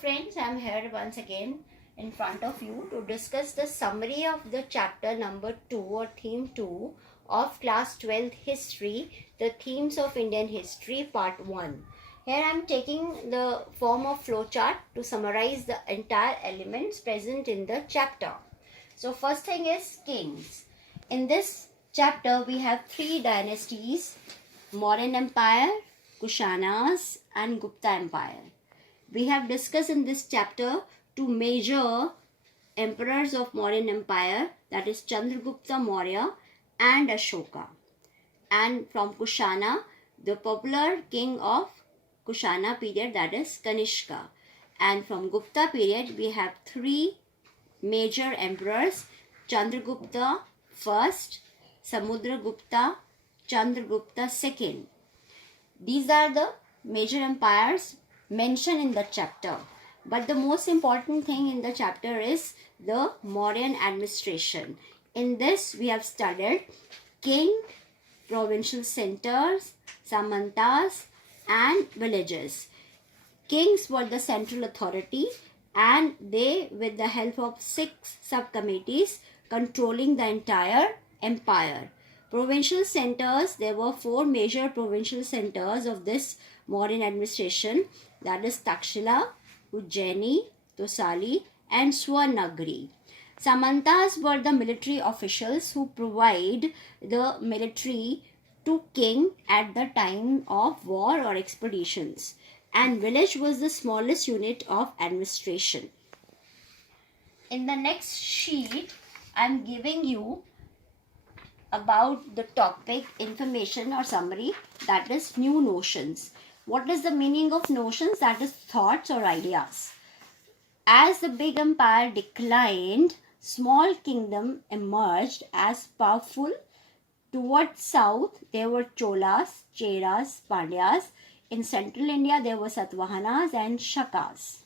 Friends, I'm here once again in front of you to discuss the summary of the chapter number 2 or theme 2 of class 12th history, the themes of Indian history part 1. Here I'm taking the form of flowchart to summarize the entire elements present in the chapter. So first thing is kings. In this chapter we have three dynasties: Mauryan Empire, Kushanas and Gupta Empire. We have discussed in this chapter two major emperors of Mauryan Empire, that is Chandragupta Maurya and Ashoka. And from Kushana, the popular king of Kushana period, that is Kanishka. And from Gupta period, we have three major emperors: Chandragupta first, Samudragupta, Chandragupta second. These are the major empires mentioned in the chapter. But the most important thing in the chapter is the Mauryan administration. In this, we have studied king, provincial centers, samantas, and villages. Kings were the central authority, and they, with the help of 6 subcommittees, controlling the entire empire. Provincial centers, there were 4 major provincial centers of this Mauryan administration, that is Takshila, Ujjaini, Tosali and Swarnagri. Samantas were the military officials who provide the military to king at the time of war or expeditions, and village was the smallest unit of administration. In the next sheet, I am giving you about the topic information or summary, that is new notions. What is the meaning of notions? That is thoughts or ideas. As the big empire declined, small kingdom emerged as powerful. Towards south, there were Cholas, Cheras, Pandyas. In central India, there were Satavahanas and Shakas.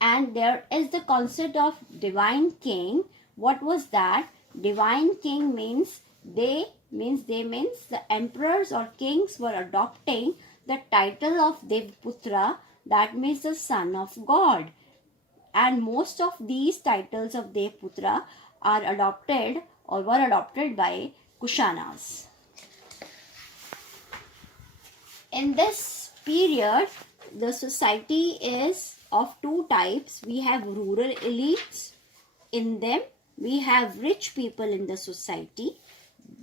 And there is the concept of divine king. What was that? Divine king means the emperors or kings were adopting the title of Devputra, that means the son of God. And most of these titles of Devputra are adopted or were adopted by Kushanas. In this period, the society is of two types. We have rural elites. In them, we have rich people in the society.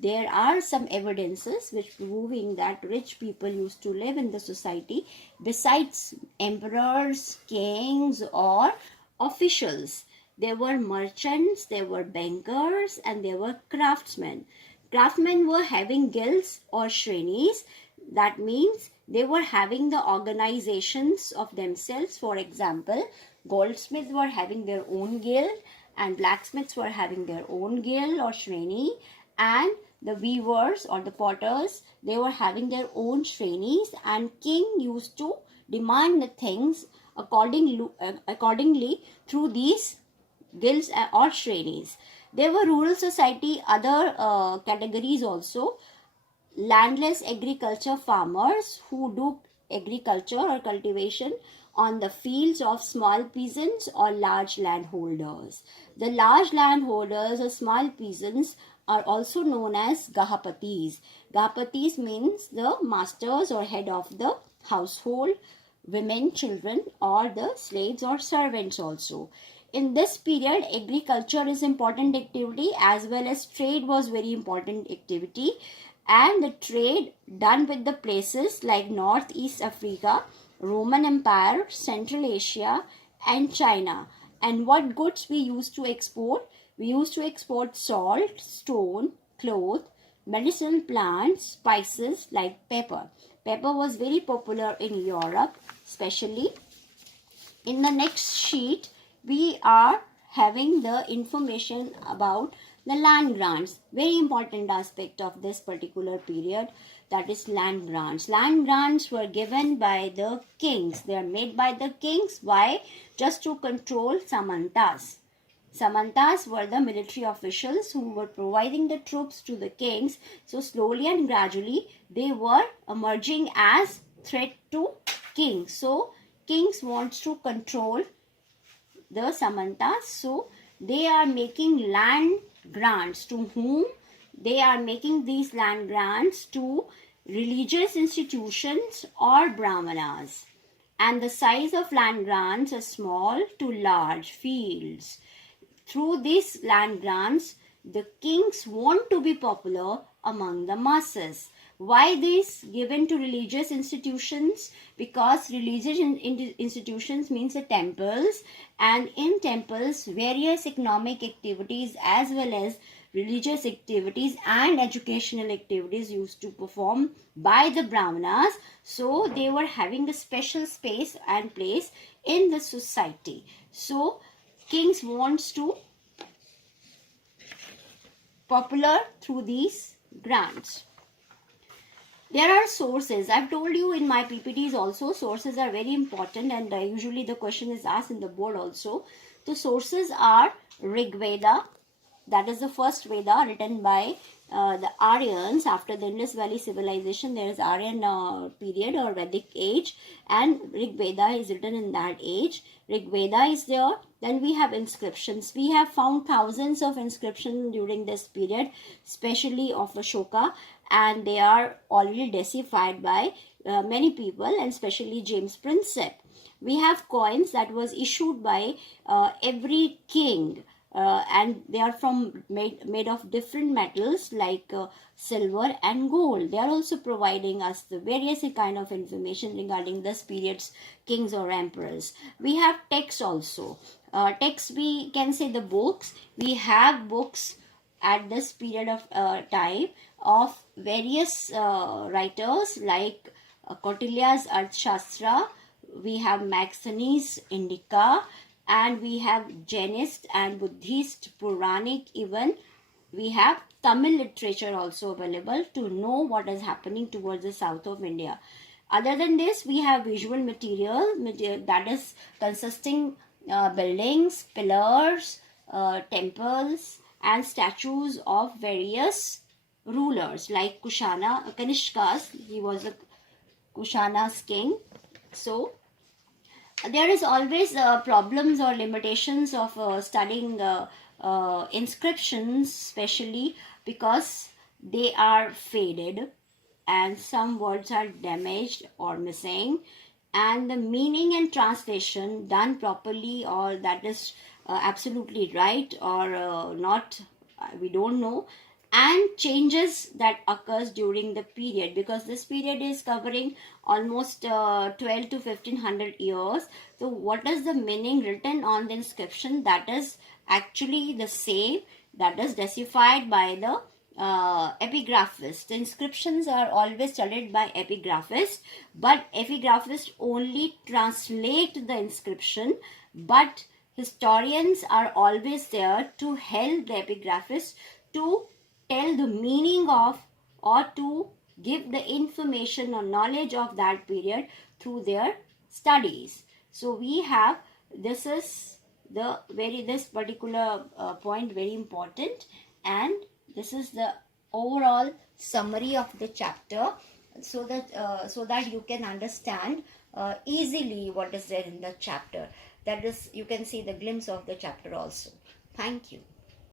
There are some evidences which proving that rich people used to live in the society besides emperors, kings or officials. There were merchants, there were bankers and there were craftsmen. Craftsmen were having guilds or shrenis. That means they were having the organizations of themselves. For example, goldsmiths were having their own guild and blacksmiths were having their own guild or shreni, and the weavers or the potters, they were having their own shrenis, and king used to demand the things accordingly through these guilds or shrenis. There were rural society, other categories also. Landless agriculture farmers who do agriculture or cultivation on the fields of small peasants or large landholders. The large landholders or small peasants are also known as Gahapatis. Gahapatis means the masters or head of the household, women, children, or the slaves or servants also. In this period, agriculture is important activity as well as trade was very important activity, and the trade done with the places like Northeast Africa, Roman Empire, Central Asia and China. And what goods we used to export? We used to export salt, stone, cloth, medicinal plants, spices like pepper. Pepper was very popular in Europe especially. In the next sheet, we are having the information about the land grants, very important aspect of this particular period, that is land grants. Land grants were given by the kings. They are made by the kings. Why? Just to control samantas. Samantas were the military officials who were providing the troops to the kings. So slowly and gradually they were emerging as threat to kings. So kings wants to control the Samantas, so they are making land grants. To whom? They are making these land grants to religious institutions or brahmanas. And the size of land grants are small to large fields. Through these land grants, the kings want to be popular among the masses. Why this given to religious institutions? Because religious institutions means the temples, and in temples various economic activities as well as religious activities and educational activities used to perform by the brahmanas. So they were having a special space and place in the society. So kings wants to popular through these grants. There are sources. I've told you in my PPTs also, sources are very important, and usually the question is asked in the board also. The sources are Rig Veda, that is the first Veda written by the Aryans after the Indus Valley civilization. There is Aryan period or Vedic age, and Rig Veda is written in that age. Rig Veda is there. Then we have inscriptions. We have found thousands of inscriptions during this period, especially of Ashoka, and they are already deciphered by many people, and especially James Prinsep. We have coins that was issued by every king. And they are made of different metals like silver and gold. They are also providing us the various kind of information regarding this period's kings or emperors. We have texts also. Texts, we can say the books. We have books at this period of time of various writers like Kautilya's Arthashastra. We have Maxini's Indica, and we have Jainist and Buddhist Puranic even. We have Tamil literature also available to know what is happening towards the south of India. Other than this, we have visual material that is consisting buildings, pillars, temples and statues of various rulers like Kanishka's. He was a Kushana's king. So there is always problems or limitations of studying inscriptions, especially because they are faded and some words are damaged or missing, and the meaning and translation done properly or that is absolutely right or not, we don't know, and changes that occurs during the period, because this period is covering almost 12 to 1500 years. So what is the meaning written on the inscription? That is actually the same that is deciphered by the epigraphist. The inscriptions are always studied by epigraphists, but epigraphists only translate the inscription, but historians are always there to help the epigraphists to tell the meaning of or to give the information or knowledge of that period through their studies. So we have, this is the this particular point very important, and this is the overall summary of the chapter, so that you can understand easily what is there in the chapter. That is, you can see the glimpse of the chapter also. Thank you.